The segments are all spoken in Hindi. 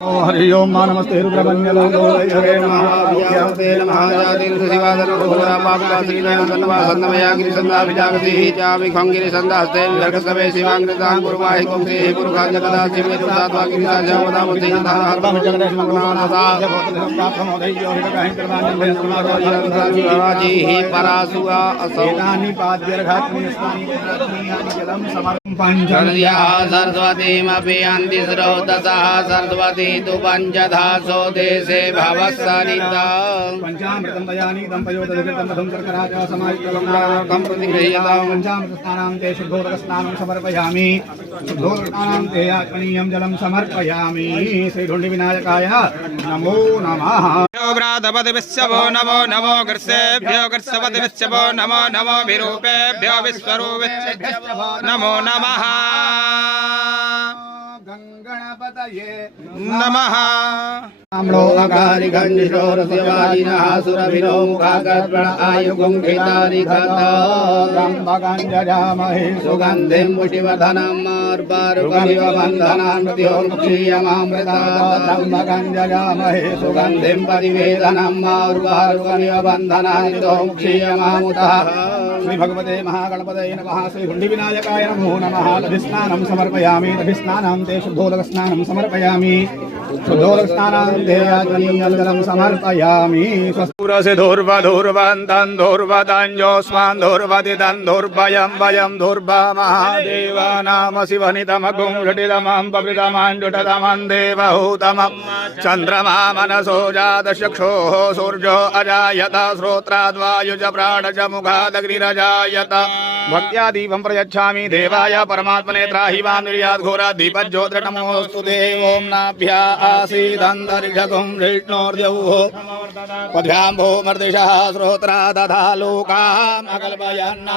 हरि ओम नमस्ते रुद्रमण्यलोके नमः सरस्वतीमपि स्रोतसः सरस्वती तु पंचधासो देशे भवस्सरिता पंचामृतं दयानि दंपयोदधिकृतं मधुं शर्कराचा समायुक्तं प्रतिगृह्यतां पंचामृतस्नानां ते शुद्धोदकस्नानं समर्पयामि शुद्धोदकस्नानां ते आचमनीयं जलं समर्पयामि श्रीधुण्डिविनायकाय नमो नमः। व्रातपतिविश्वभो नमो नमो गर्सेभ्यो गर्सपतिविश्वभो नमो नमो विरूपेभ्यो विश्वरूपेभ्यो नमो नमः गणपतये नमः। आम्लोकारिखण्डिशोरस्यवादिनः सुरभिरो मुखाकर्पण आयुगुङ्खितारिखतामहे सुगन्धिं पुष्टिवर्धनम् अर्पारुकमिव बन्धनान् मृत्योर्मुक्षीयमामृतामहे सुगन्धिं परिवेदनम् अर्पारुकमिव बन्धनान् मृत्योर्मुक्षीयमामुतः। श्री भगवते महागणपतये नमः। श्री हुण्डिविनायकाय नमो नमः। दधिस्नानं समर्पयामि दधिस्नानां ते शुद्धोदकस्नानं समर्पयामि शुद्धोदकस्नानां ते आचमनीयं जलं समर्पयामि। स्वस्ति धूर्वधूर्वन्तं धूर्वदाञ्जोस्मान् धूर्वदिदं धूर्भयं वयं धूर्वा महादेव नाम शिवनितमगुं षटितमं पवितमं देवहूतमं चन्द्रमा मनसो जातचक्षुः सूर्यो अजायत श्रोत्राद्वायुज प्राणज मुखादग्निरजायत भक्त्या दीपं प्रयच्छामि देवाय परमात्मने त्राहि मां निर्याद्घोरा दीपज्योतिर्नमोऽस्तु ते। ॐ नाभ्या आसीदन्तरिक्षगुं विष्णोर्द्यौः पद्भ्यां भूमर्दिशः श्रोत्रा दधा लोकाम् अकल्पयन्। ॐ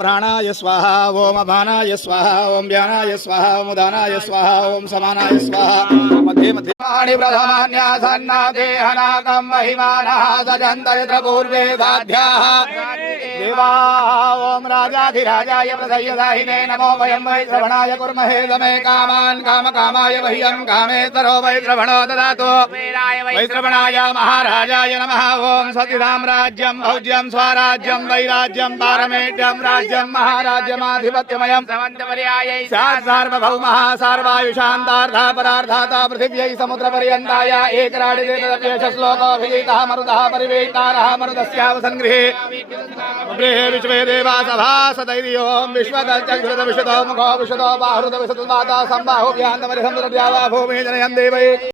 प्राणाय स्वाहा ॐ अपानाय स्वाहा ॐ व्यानाय स्वाहा ॐ उदानाय स्वाहा ॐ समानाय स्वाहा मध्ये मध्ये प्रथमान्यासन्नादेहनाकं महिमानः सजन्तयत्र पूर्वे साध्याः देवाः। ॐ राजाधिराजाय प्रसय्यदाहिने नमो वयं वै श्रवणाय कुर्महे दमे कामान् कामकामाय मह्यं कामेश्वरो वै श्रवणो ददातु वै श्रवणाय महाराजाय नमः। ॐ सतिधाम राज्यं भौज्यं स्वराज्यं वैराज्यं पारमेढ्यं राज्यं महाराज्यमाधिपत्यमयं सार्वभौमः सार्वायुषान्तार्धा परार्धाता पृथिव्यै समुद्रपर्यन्ताय एकराडिदेतश्लोकोऽभिजितः मरुतः परिवेतारः मरुतस्यावसङ्गृहे विश्वे देवा सभा सदैर्यो विश्वदच्चघृत विशतो मुखो विशतो बाहुरुत विशतो माता सम्बाहुभ्यान्तमरिसमुद्रद्यावा भूमि जनयन् देवै।